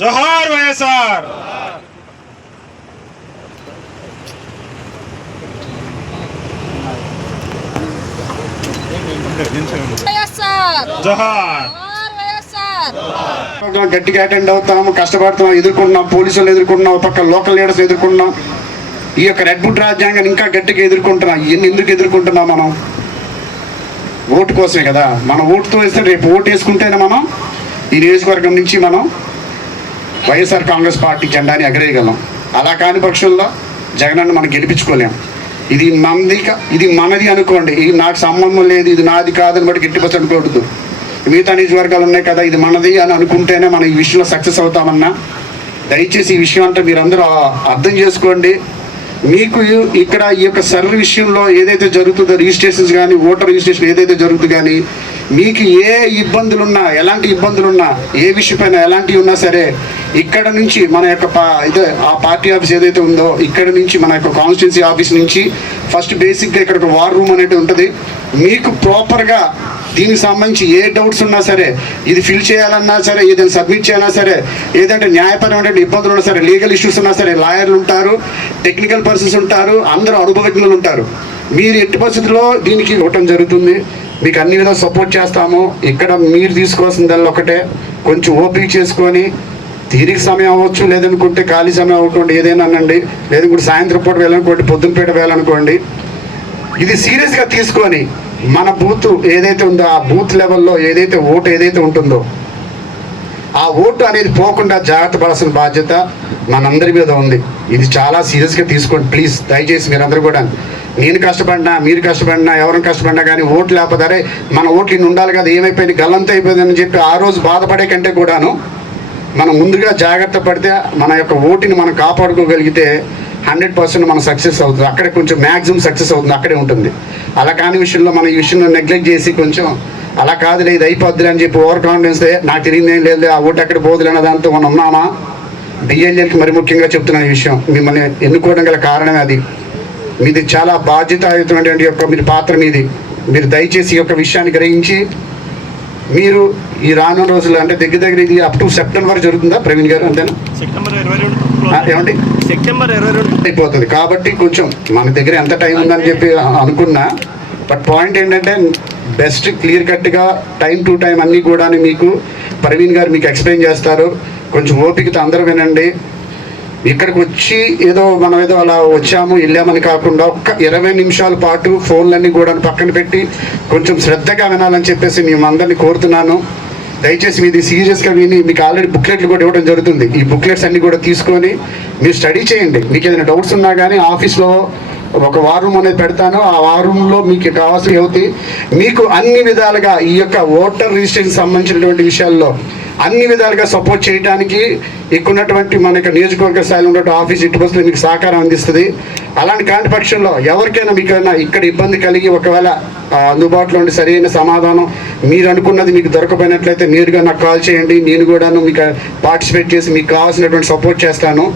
జోహార్ వైఎస్ఆర్. జోహార్. గట్టిగా అటెండ్ అవుతాము, కష్టపడుతున్నాం, ఎదుర్కొంటున్నాం, పోలీసులు ఎదుర్కొంటున్నాం, పక్క లోకల్ లీడర్స్ ఎదుర్కొంటున్నాం. ఈ యొక్క రెడ్ బుట్ రాజ్యాంగాన్ని ఇంకా గట్టిగా ఎదుర్కొంటున్నాం. ఇవన్నీ ఎందుకు ఎదుర్కొంటున్నాం? మనం ఓటు కోసమే కదా. మనం ఓటుతో వేస్తే రేపు ఓటు వేసుకుంటేనే మనం ఈ నియోజకవర్గం నుంచి మనం వైఎస్ఆర్ కాంగ్రెస్ పార్టీ జెండాని ఎగరేయగలం. అలా కాని పక్షంలో జగనన్న మనం గెలిపించుకోలేం. ఇది ఇది మనది అనుకోండి, ఇది నాకు సంబంధం లేదు, ఇది నాది కాదని బట్టి గట్టిపచ్చి అనుకోవద్దు. మిగతా నియోజకవర్గాలు ఉన్నాయి కదా, ఇది మనది అని అనుకుంటేనే మనం ఈ విషయంలో సక్సెస్ అవుతామన్నా. దయచేసి ఈ విషయం అంటే మీరందరూ అర్థం చేసుకోండి. మీకు ఇక్కడ ఈ యొక్క సర్వే విషయంలో ఏదైతే జరుగుతుందో, రిజిస్ట్రేషన్స్ కానీ ఓటర్ రిజిస్ట్రేషన్ ఏదైతే జరుగుతుంది కానీ, మీకు ఏ ఇబ్బందులున్నా, ఎలాంటి ఇబ్బందులున్నా, ఏ విషయపైన ఎలాంటివి ఉన్నా సరే, ఇక్కడ నుంచి మన యొక్క ఆ పార్టీ ఆఫీస్ ఏదైతే ఉందో, ఇక్కడ నుంచి మన యొక్క కాన్స్టిట్యున్సీ ఆఫీస్ నుంచి ఫస్ట్ బేసిక్గా ఇక్కడ ఒక వార్ రూమ్ అనేది ఉంటుంది. మీకు ప్రాపర్గా దీనికి సంబంధించి ఏ డౌట్స్ ఉన్నా సరే, ఇది ఫిల్ చేయాలన్నా సరే, ఏదైనా సబ్మిట్ చేయాలన్నా సరే, ఏదంటే న్యాయపరమైన ఇబ్బందులు ఉన్నా సరే, లీగల్ ఇష్యూస్ ఉన్నా సరే, లాయర్లు ఉంటారు, టెక్నికల్ పర్సన్స్ ఉంటారు, అందరూ అనుభవజ్ఞులు ఉంటారు. మీరు ఎట్టి పరిస్థితుల్లో దీనికి ఇవ్వటం జరుగుతుంది. మీకు అన్ని విధాలు సపోర్ట్ చేస్తాము. ఇక్కడ మీరు తీసుకోవాల్సిందల్లా ఒకటే, కొంచెం ఓపిక చేసుకొని తీరిక సమయం అవ్వచ్చు, లేదనుకుంటే ఖాళీ సమయం అవ్వకుండా ఏదైనా అనండి, లేదనుకుంటే సాయంత్రం పూట వేయాలనుకోండి, పొద్దునపేట వేయాలనుకోండి. ఇది సీరియస్గా తీసుకొని మన బూత్ ఏదైతే ఉందో, ఆ బూత్ లెవెల్లో ఏదైతే ఓటు ఏదైతే ఉంటుందో, ఆ ఓటు అనేది పోకుండా జాగ్రత్త పడాల్సిన బాధ్యత మనందరి మీద ఉంది. ఇది చాలా సీరియస్గా తీసుకోండి ప్లీజ్. దయచేసి మీరందరూ కూడా, నేను కష్టపడినా, మీరు కష్టపడినా, ఎవరైనా కష్టపడినా కానీ ఓటు లేకపోతే అరే మన ఓట్లు ఇన్ని ఉండాలి కదా, ఏమైపోయింది, గల్లంత అయిపోయిందని చెప్పి ఆ రోజు బాధపడే కంటే కూడాను మనం ముందుగా జాగ్రత్త పడితే మన యొక్క ఓటుని మనం కాపాడుకోగలిగితే 100% మనం సక్సెస్ అవుతుంది. అక్కడే కొంచెం మ్యాక్సిమం సక్సెస్ అవుతుంది, అక్కడే ఉంటుంది. అలా కాని విషయంలో మనం ఈ విషయంలో నెగ్లెక్ట్ చేసి కొంచెం అలా కాదులే ఇది అయిపోద్దులే అని చెప్పి ఓవర్ కాన్ఫిడెన్స్, నాకు తెలియదు ఏం లేదు, ఆ ఓటు అక్కడ పోదులే అన్న దాంతో మనం ఉన్నామా? బిఎల్ఏకి మరి ముఖ్యంగా చెప్తున్నాను ఈ విషయం, మిమ్మల్ని ఎన్నుకోవడం గల కారణమే అది. మీది చాలా బాధ్యతాయుతమైనటువంటి యొక్క మీరు పాత్ర మీది. మీరు దయచేసి ఈ యొక్క విషయాన్ని గ్రహించి మీరు ఈ రానున్న రోజులు అంటే దగ్గర ఇది అప్ టు సెప్టెంబర్ జరుగుతుందా ప్రవీణ్ గారు? అంతేనా? ఏమండి, సెప్టెంబర్ 22 అయిపోతుంది. కాబట్టి కొంచెం మన దగ్గర ఎంత టైం ఉందని చెప్పి అనుకున్నా, బట్ పాయింట్ ఏంటంటే బెస్ట్ క్లియర్ కట్గా టైం టు టైం అన్నీ కూడా మీకు ప్రవీణ్ గారు మీకు ఎక్స్ప్లెయిన్ చేస్తారు. కొంచెం ఓపికతో అందరూ వినండి. ఇక్కడికి వచ్చి మనం ఏదో అలా వచ్చాము వెళ్ళామని కాకుండా ఒక్క 20 నిమిషాల పాటు ఫోన్లన్నీ కూడా పక్కన పెట్టి కొంచెం శ్రద్ధగా వినాలని చెప్పేసి మేము అందరినీ కోరుతున్నాను. దయచేసి మీది సీరియస్గా విని, మీకు ఆల్రెడీ బుక్లెట్లు కూడా ఇవ్వడం జరుగుతుంది. ఈ బుక్లెట్స్ అన్నీ కూడా తీసుకొని మీరు స్టడీ చేయండి. మీకు ఏదైనా డౌట్స్ ఉన్నా కానీ ఆఫీస్లో ఒక వార్ రూమ్ అనేది పెడతాను, ఆ వార్ రూమ్లో మీకు కావాల్సిన అవుతాయి. మీకు అన్ని విధాలుగా ఈ యొక్క ఓటర్ రిజిస్ట్రేషన్ సంబంధించినటువంటి విషయాల్లో అన్ని విధాలుగా సపోర్ట్ చేయడానికి ఇక్కడున్నటువంటి మన యొక్క నియోజకవర్గ స్థాయిలో ఉన్నటువంటి ఆఫీస్ ఇటు బస్సులో మీకు సహకారం అందిస్తుంది. అలాంటి కాని పక్షంలో ఎవరికైనా మీకైనా ఇక్కడ ఇబ్బంది కలిగి ఒకవేళ అందుబాటులో ఉండి సరైన సమాధానం మీరు అనుకున్నది మీకు దొరకపోయినట్లయితే నేరుగా నాకు కాల్ చేయండి. నేను కూడా మీకు పార్టిసిపేట్ చేసి మీకు కావాల్సినటువంటి సపోర్ట్ చేస్తాను.